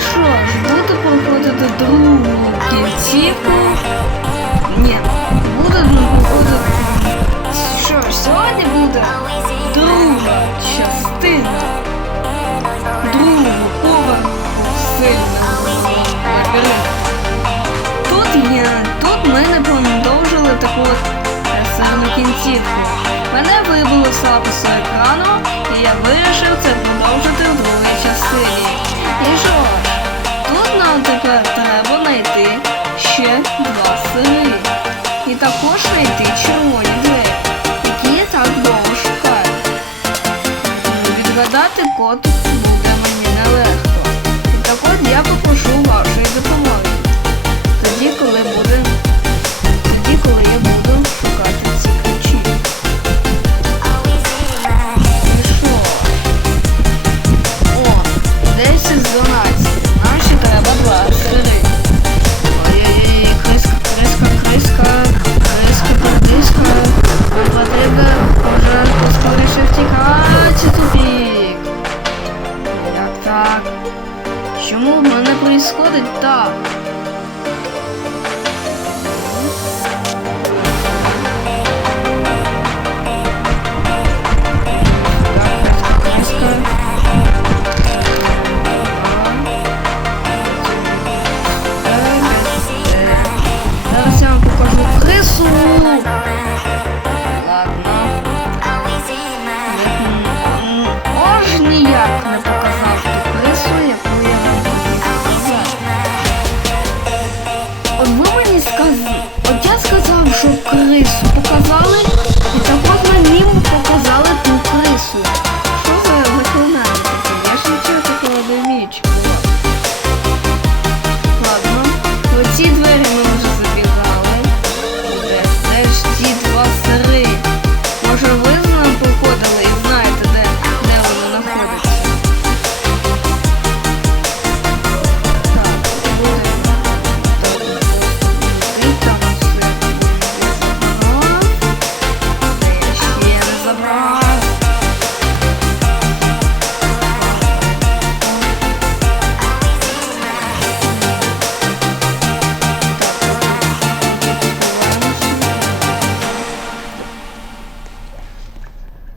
що ж, буду проходити другу кінцівку. Ні, буду проходити. Що ж, сьогодні буде друга частина другого поверху сильного. Тут є, тут ми не продовжили таку сильну кінцівку. Мене вибило з запису екрану, і я вирішив це продовжити Відгадати код буде мені нелегко. І так от я попрошу вашої допомоги. Тоді, коли буде. Тоді, коли я буду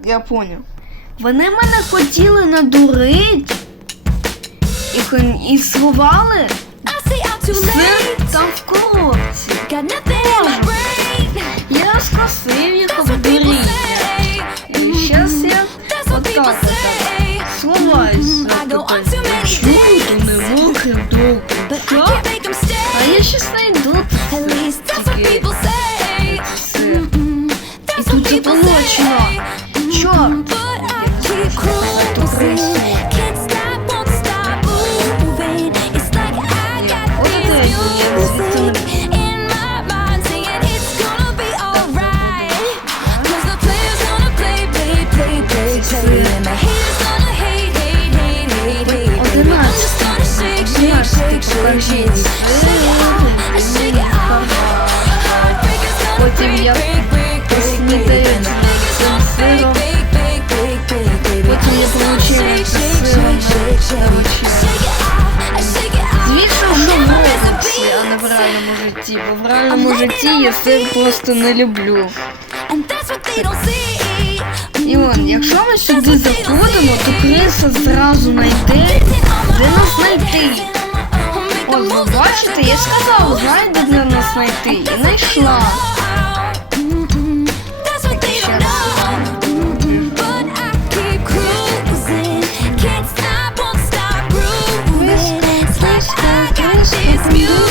Я понял. Вони мене хотіли надурити. І, і сховали. Сир там в коробці. Я скосив їх обдурити. І зараз я отак я сир просто не люблю. І вон, якщо ми сюди заходимо, то криса зразу знайде, де нас знайти. От, ви бачите, я сказала, знайде де нас знайти. І знайшла. Дискорд!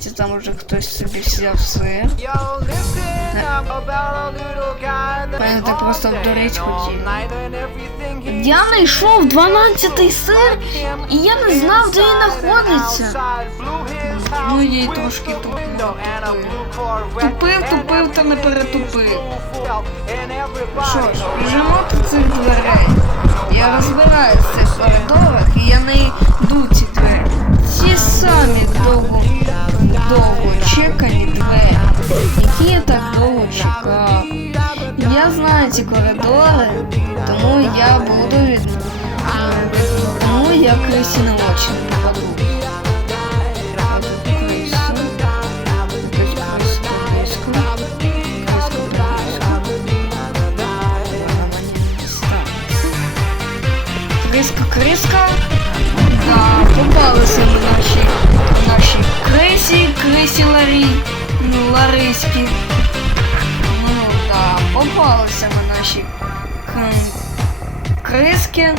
здається, там уже хтось собі взяв сир. Мене так просто обдурить хотів. Я знайшов 12-й сир, і я не знав, де він знаходиться. Ну, їй трошки тупив. Тупив, тупив та не перетупив. Що ж, біжимо до цих дверей. Я розбираюсь в цих коридорах, і я не йду ці ці коридори, тому я буду від... Тому я крисі на очі не попаду. Криска, криска. Да, попалися ми наші, наші крисі, крисі Ларі, ну, Лариські. Ну, да, попалися ми криски,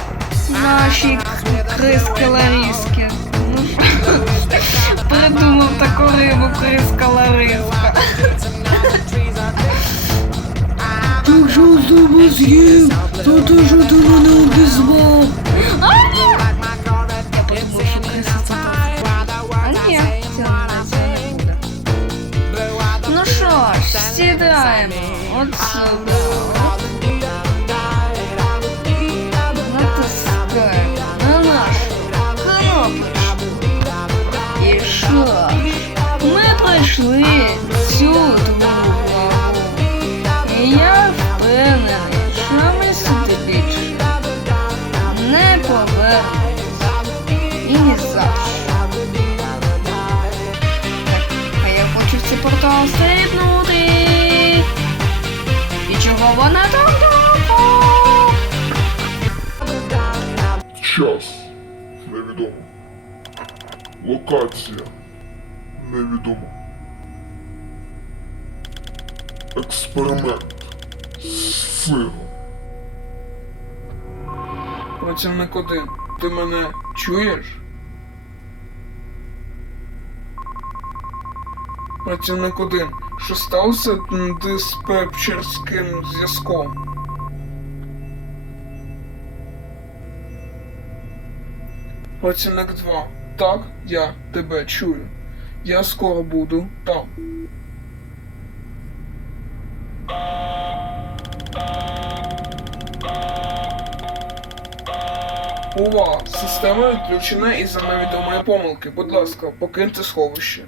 наші криски Ларіски. Ну, придумав таку рибу криска Лариска. Ти що зуби з'їв? Та ти що ти мене обізвав? Я подумав, що криса це А ні, це не. Ну що ж, сідаємо от сюди. Пройшли цю другу главу. І я впевнений, що ми сюди більше не повернемось. І не завжди. А я хочу в цей портал стрибнути. І чого вона так довго? Час невідомо. Локація невідома. Експеримент з. Працівник один, ти мене чуєш? Працівник один, що сталося диспетчерським зв'язком? Працівник 2. Так, я тебе чую. Я скоро буду там. Увага! Система відключена із-за невідомої помилки. Будь ласка, покиньте сховище.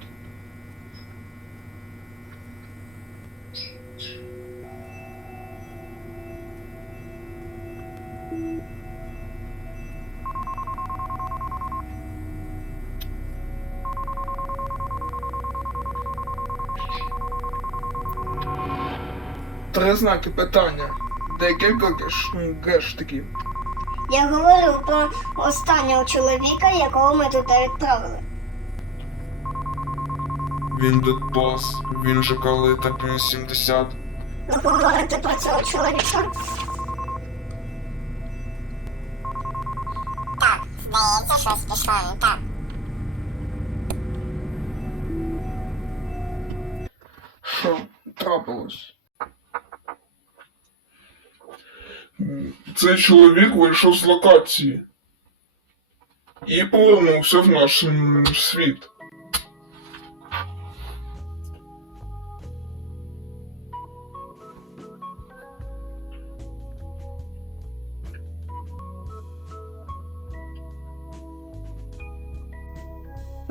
Три знаки питання. Декілька геш... гештиків. Я говорю про останнього чоловіка, якого ми туди відправили. Він Дедбос, він же коли так 70. Ви говорите про цього чоловіка? Так, здається, щось пішло не так. Що трапилось? Цей чоловік вийшов з локації і повернувся в наш світ.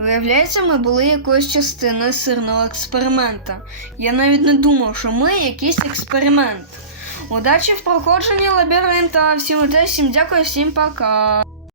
Виявляється, ми були якоюсь частиною сирного експеримента. Я навіть не думав, що ми якийсь експеримент. Удачі в проходженні лабіринта. Всім удачі, всім дякую, всім пока.